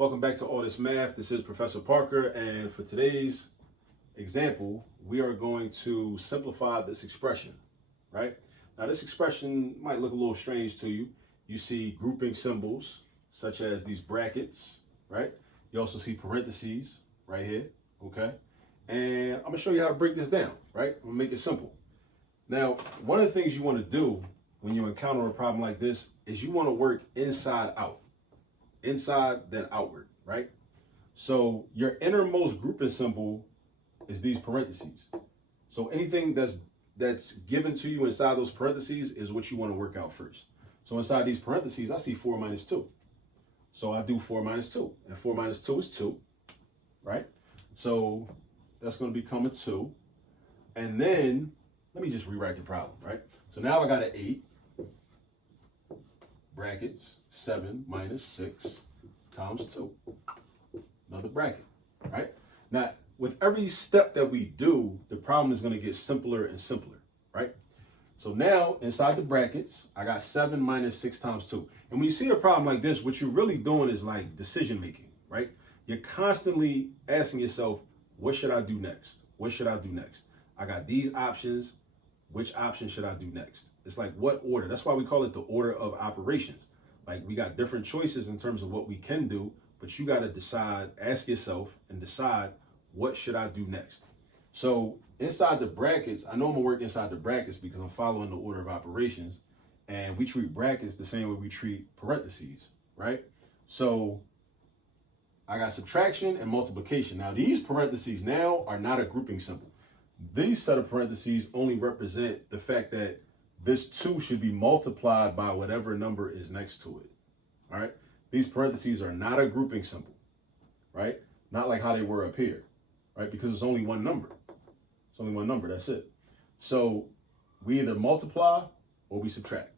Welcome back to All This Math. This is Professor Parker, and for today's example, we are going to simplify this expression, right? Now, this expression might look a little strange to you. You see grouping symbols, such as these brackets, right? You also see parentheses right here, okay? And I'm gonna show you how to break this down, right? I'm gonna make it simple. Now, one of the things you wanna do when you encounter a problem like this is you wanna work inside out. Inside then outward, right? So your innermost grouping symbol is these parentheses. So anything that's given to you inside those parentheses is what you want to work out first. So inside these parentheses, I see 4 minus 2. So I do 4 minus 2, and 4 minus 2 is 2, right? So that's going to become a 2. And then let me just rewrite the problem, right? So now I got an 8. Brackets 7 minus 6 times 2. Another bracket, right? Now, with every step that we do, the problem is going to get simpler and simpler, right? So now, inside the brackets, I got 7 minus 6 times 2. And when you see a problem like this, what you're really doing is like decision making, right? You're constantly asking yourself, what should I do next? What should I do next? I got these options. Which option should I do next? It's like, what order? That's why we call it the order of operations. Like, we got different choices in terms of what we can do, but you got to decide, ask yourself and decide, what should I do next? So inside the brackets, I know I'm gonna work inside the brackets because I'm following the order of operations, and we treat brackets the same way we treat parentheses, right? So I got subtraction and multiplication. Now, these parentheses now are not a grouping symbol. These set of parentheses only represent the fact that this 2 should be multiplied by whatever number is next to it, all right? These parentheses are not a grouping symbol, right? Not like how they were up here, right? Because it's only one number. It's only one number, that's it. So we either multiply or we subtract.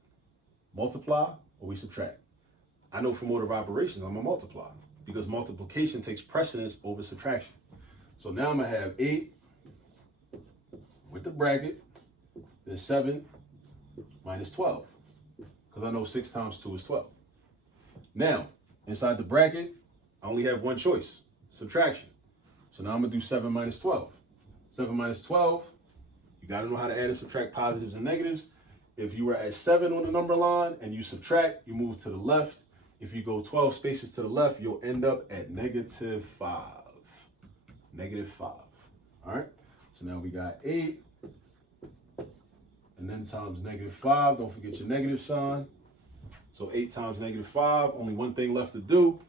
Multiply or we subtract. I know from order of operations, I'm gonna multiply because multiplication takes precedence over subtraction. So now I'm gonna have 8 with the bracket, then 7 minus 12, because I know 6 times 2 is 12. Now, inside the bracket, I only have one choice, subtraction. So now I'm gonna do 7 minus 12. 7 minus 12, you gotta know how to add and subtract positives and negatives. If you were at 7 on the number line and you subtract, you move to the left. If you go 12 spaces to the left, you'll end up at -5. -5, all right? So now we got 8, and then times -5. Don't forget your negative sign. So 8 times -5, only one thing left to do.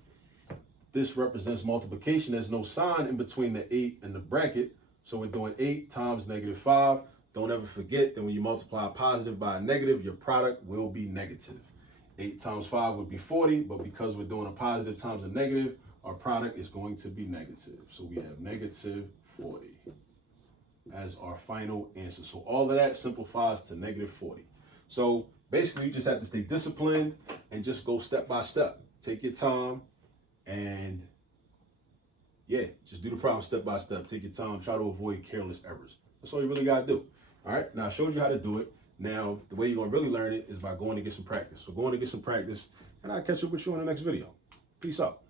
This represents multiplication. There's no sign in between the 8 and the bracket. So we're doing 8 times -5. Don't ever forget that when you multiply a positive by a negative, your product will be negative. 8 times 5 would be 40, but because we're doing a positive times a negative, our product is going to be negative. So we have -40 as our final answer. So all of that simplifies to -40. So basically, you just have to stay disciplined and just go step by step. Take your time and yeah, just do the problem step by step. Take your time. Try to avoid careless errors. That's all you really got to do. All right. Now I showed you how to do it. Now, the way you're going to really learn it is by going to get some practice. So going to get some practice, and I'll catch up with you in the next video. Peace out.